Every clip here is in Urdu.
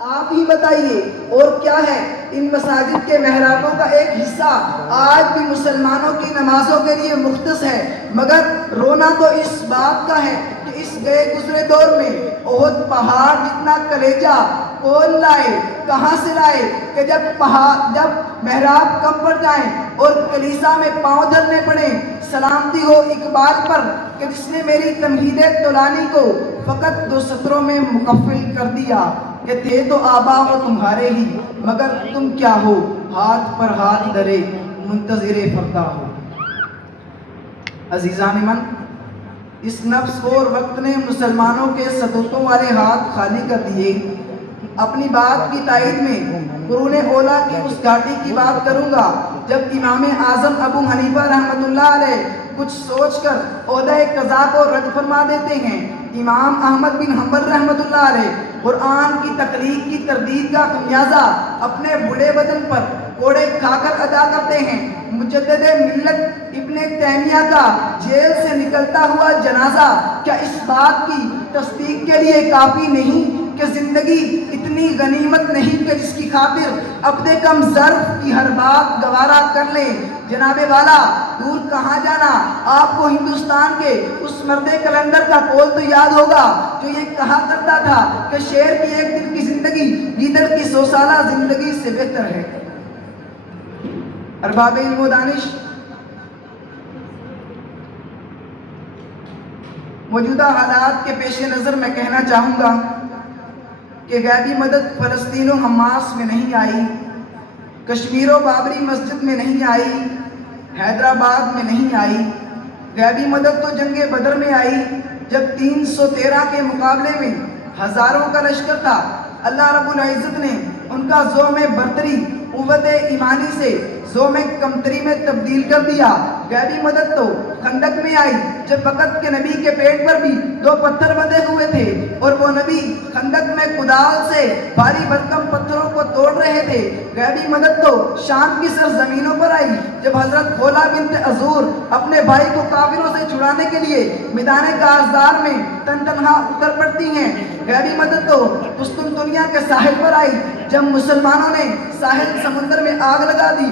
آپ ہی بتائیے اور کیا ہے ان مساجد کے محرابوں کا ایک حصہ آج بھی مسلمانوں کی نمازوں کے لیے مختص ہے، مگر رونا تو اس بات کا ہے کہ اس گئے گزرے دور میں احد پہاڑ جتنا کلیجہ کون لائے، کہاں سے لائے کہ جب محراب کم پڑ جائیں اور کلیسا میں پاؤں دھرنے پڑے، سلامتی ہو اقبال پر کہ جس نے میری تمہید طولانی کو فقط 2 سطروں میں مکفل کر دیا کہ تھے تو آبا ہو تمہارے ہی مگر تم کیا ہو، ہاتھ پر ہاتھ دھرے منتظر فردا ہو۔ عزیزان من، اس نفس اور وقت نے مسلمانوں کے ستوتوں والے ہاتھ خالی کر دیے۔ اپنی بات کی تائید میں قرون اولا کی اس گھاٹی کی بات کروں گا جب امام اعظم ابو حنیفہ رحمۃ اللہ علیہ کچھ سوچ کر عہدہ قضا کو رد فرما دیتے ہیں۔ امام احمد بن حنبل رحمۃ اللہ علیہ قرآن کی تخلیق کی تردید کا خمیازہ اپنے بڑے بدن پر کوڑے کھا کر ادا کرتے ہیں۔ مجدد ملت ابن تیمیہ کا جیل سے نکلتا ہوا جنازہ کیا اس بات کی تصدیق کے لیے کافی نہیں کہ زندگی اتنی غنیمت نہیں کہ جس کی خاطر عبد کم ظرف کی ہر بات گوارا کر لیں؟ جناب والا، دور کہاں جانا، آپ کو ہندوستان کے اس مرد کلندر کا قول تو یاد ہوگا جو یہ کہا کرتا تھا کہ شیر کی 1 دن کی زندگی گیدڑ کی 100 سالہ زندگی سے بہتر ہے۔ ارباب علم و دانش، موجودہ حالات کے پیش نظر میں کہنا چاہوں گا کہ غیبی مدد فلسطین و حماس میں نہیں آئی، کشمیر و بابری مسجد میں نہیں آئی، حیدرآباد میں نہیں آئی۔ غیبی مدد تو جنگ بدر میں آئی جب 313 کے مقابلے میں ہزاروں کا لشکر تھا۔ اللہ رب العزت نے ان کا زوم برتری قوت ایمانی سے زوم کمتری میں تبدیل کر دیا۔ غیبی مدد تو خندق میں آئی جب وقت کے نبی کے پیٹ پر بھی 2 پتھر بندھے ہوئے تھے اور وہ نبی خندق میں کدال سے بھاری بھرکم پتھروں کو توڑ رہے تھے۔ غیبی مدد تو شام کی سرزمینوں پر آئی جب حضرت خولا بنت عزور اپنے بھائی کو کافروں سے چھڑانے کے لیے میدان کارزار میں تنہا اتر پڑتی ہیں۔ غیبی مدد تو قسطنطنیہ کے ساحل پر آئی جب مسلمانوں نے ساحل سمندر میں آگ لگا دی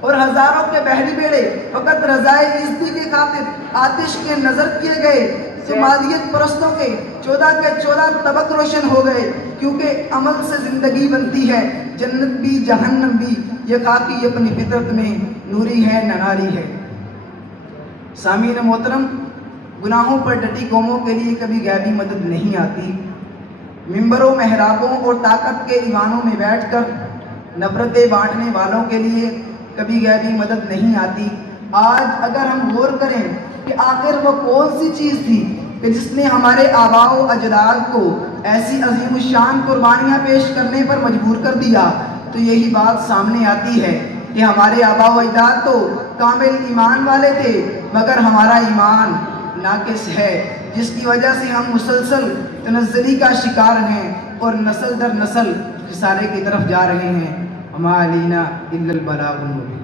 اور ہزاروں کے بحری بیڑے فقط رضائے عزتی کی خاطر آتش کے نظر کیے گئے تو مادیت پرستوں کے 14 کے 14 طبق روشن ہو گئے، کیونکہ عمل سے زندگی بنتی ہے، جنت بھی جہنم بھی، یہ خاکی اپنی فطرت میں نوری ہے نہ ناری ہے۔ سامعین محترم، گناہوں پر ڈٹی قوموں کے لیے کبھی غیبی مدد نہیں آتی۔ ممبروں، محرابوں اور طاقت کے ایوانوں میں بیٹھ کر نفرتیں بانٹنے والوں کے لیے کبھی غیبی مدد نہیں آتی۔ آج اگر ہم غور کریں کہ آخر وہ کون سی چیز تھی کہ جس نے ہمارے آباء و اجداد کو ایسی عظیم الشان قربانیاں پیش کرنے پر مجبور کر دیا، تو یہی بات سامنے آتی ہے کہ ہمارے آباء و اجداد تو کامل ایمان والے تھے، مگر ہمارا ایمان ناقص ہے، جس کی وجہ سے ہم مسلسل تنزلی کا شکار ہیں اور نسل در نسل خسارے کی طرف جا رہے ہیں۔ وما علینا الا البلاغ المبین۔